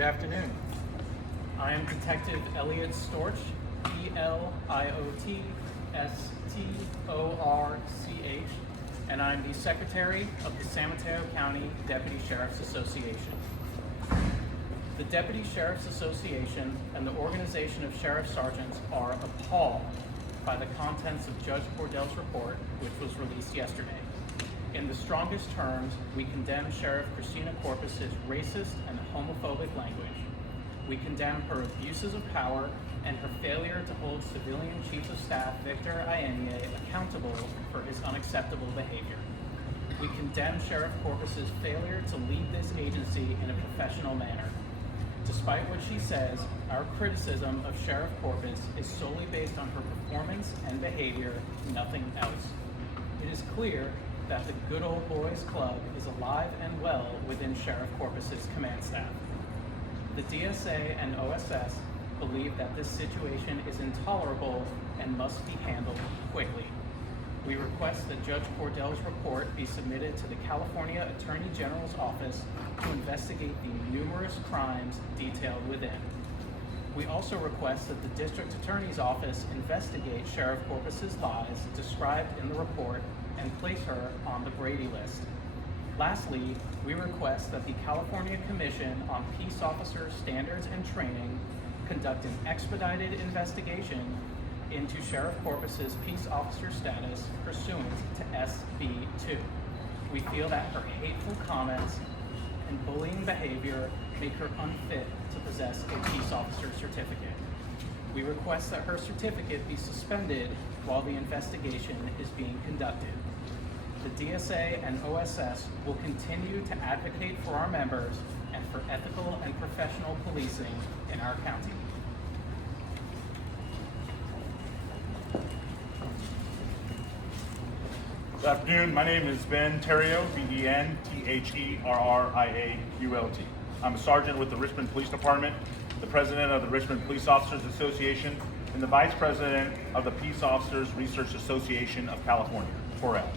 Good afternoon. I am Detective Elliot Storch, ELIOTSTORCH, and I'm the Secretary of the San Mateo County Deputy Sheriff's Association. The Deputy Sheriff's Association and the Organization of Sheriff Sergeants are appalled by the contents of Judge Cordell's report, which was released yesterday. In the strongest terms, we condemn Sheriff Christina Corpus's racist and homophobic language. We condemn her abuses of power and her failure to hold Civilian Chief of Staff Victor Ayenye accountable for his unacceptable behavior. We condemn Sheriff Corpus's failure to lead this agency in a professional manner. Despite what she says, our criticism of Sheriff Corpus is solely based on her performance and behavior, nothing else. It is clear that the Good Old Boys Club is alive and well within Sheriff Corpus's command staff. The DSA and OSS believe that this situation is intolerable and must be handled quickly. We request that Judge Cordell's report be submitted to the California Attorney General's office to investigate the numerous crimes detailed within. We also request that the District Attorney's Office investigate Sheriff Corpus's lies described in the report and place her on the Brady list. Lastly, we request that the California Commission on Peace Officer Standards and Training conduct an expedited investigation into Sheriff Corpus's peace officer status pursuant to SB 2. We feel that her hateful comments and bullying behavior make her unfit to possess a peace officer certificate. We request that her certificate be suspended while the investigation is being conducted. The DSA and OSS will continue to advocate for our members and for ethical and professional policing in our county. Good afternoon. My name is Ben Terrio, BENTHERRIAULT. I'm a sergeant with the Richmond Police Department, the president of the Richmond Police Officers Association, and the vice president of the Peace Officers Research Association of California, CORAL.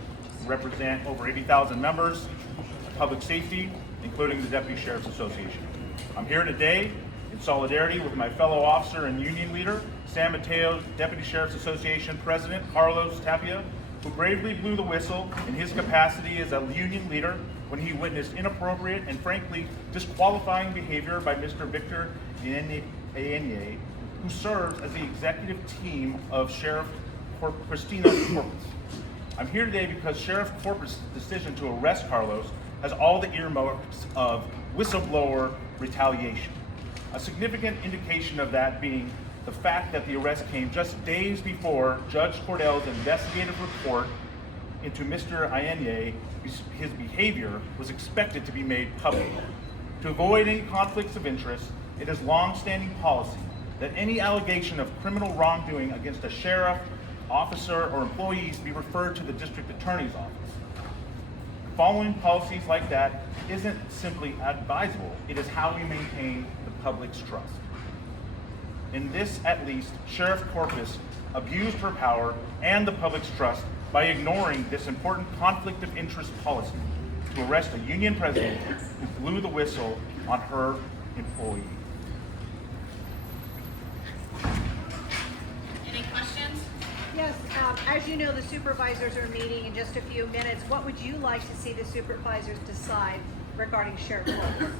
We represent over 80,000 members of public safety, including the Deputy Sheriff's Association. I'm here today in solidarity with my fellow officer and union leader, San Mateo Deputy Sheriff's Association President Carlos Tapia, who bravely blew the whistle in his capacity as a union leader when he witnessed inappropriate and frankly disqualifying behavior by Mr. Victor Ayenye, who serves as the executive team of Sheriff Christina Corpus. I'm here today because Sheriff Corpus' decision to arrest Carlos has all the earmarks of whistleblower retaliation. A significant indication of that being the fact that the arrest came just days before Judge Cordell's investigative report into Mr. Ayenye, his behavior was expected to be made public. To avoid any conflicts of interest, it is long-standing policy that any allegation of criminal wrongdoing against a sheriff, officer, or employees be referred to the district attorney's office. Following policies like that isn't simply advisable, it is how we maintain the public's trust. In this, at least, Sheriff Corpus abused her power and the public's trust by ignoring this important conflict of interest policy to arrest a union president who blew the whistle on her employee. Any questions? Yes, as you know, the supervisors are meeting in just a few minutes. What would you like to see the supervisors decide regarding Sheriff Corpus?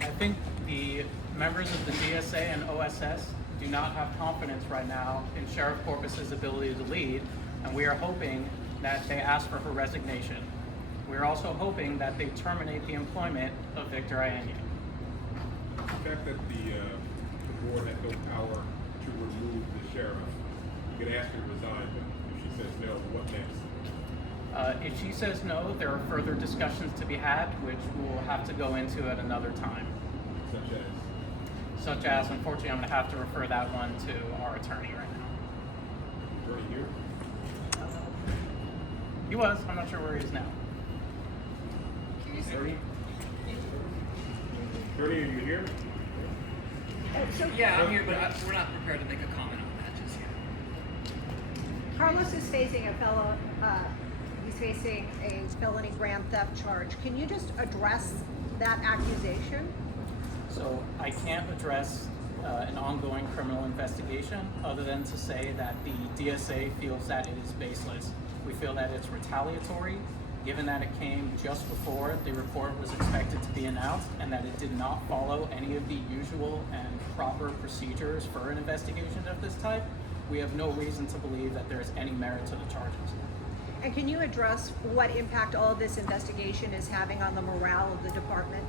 I think the members of the DSA and OSS do not have confidence right now in Sheriff Corpus's ability to lead, and we are hoping that they ask for her resignation. We are also hoping that they terminate the employment of Victor Ayenye. The fact that the board has no power to remove the sheriff, you could ask her to resign, but if she says no, what next? If she says no, there are further discussions to be had, which we'll have to go into at another time. Such as, unfortunately, I'm going to have to refer that one to our attorney right now. Attorney here? He was. I'm not sure where he is now. Attorney? Attorney, are you here? Yeah, I'm here, but we're not prepared to make a comment on that just yet. Carlos is facing he's facing a felony grand theft charge. Can you just address that accusation? So I can't address an ongoing criminal investigation other than to say that the DSA feels that it is baseless. We feel that it's retaliatory, given that it came just before the report was expected to be announced and that it did not follow any of the usual and proper procedures for an investigation of this type. We have no reason to believe that there is any merit to the charges. And can you address what impact all of this investigation is having on the morale of the department?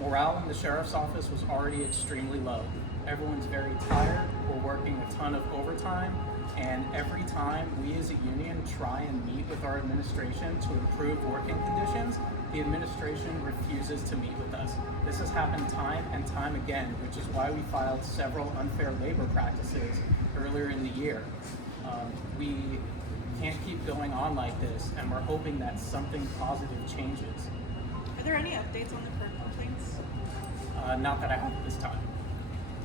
Morale in the sheriff's office was already extremely low. Everyone's very tired, we're working a ton of overtime, and every time we as a union try and meet with our administration to improve working conditions, the administration refuses to meet with us. This has happened time and time again, which is why we filed several unfair labor practices earlier in the year. We can't keep going on like this, and we're hoping that something positive changes. Are there any updates on the current complaints? Not that I have at this time.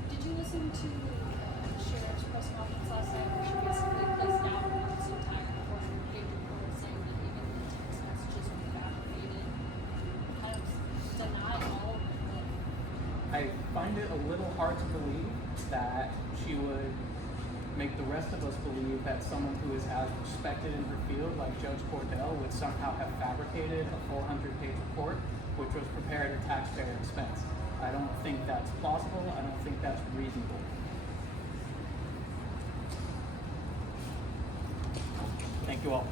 Did you listen to the sheriff's press conference last night where she basically placed down this entire 400-page report saying that even the text messages were fabricated, kind of denied all of it? I find it a little hard to believe that she would make the rest of us believe that someone who is as respected in her field, like Judge Cordell, would somehow have fabricated a 400-page report, which was prepared at taxpayer expense. I don't think that's plausible. I don't think that's reasonable. Thank you all.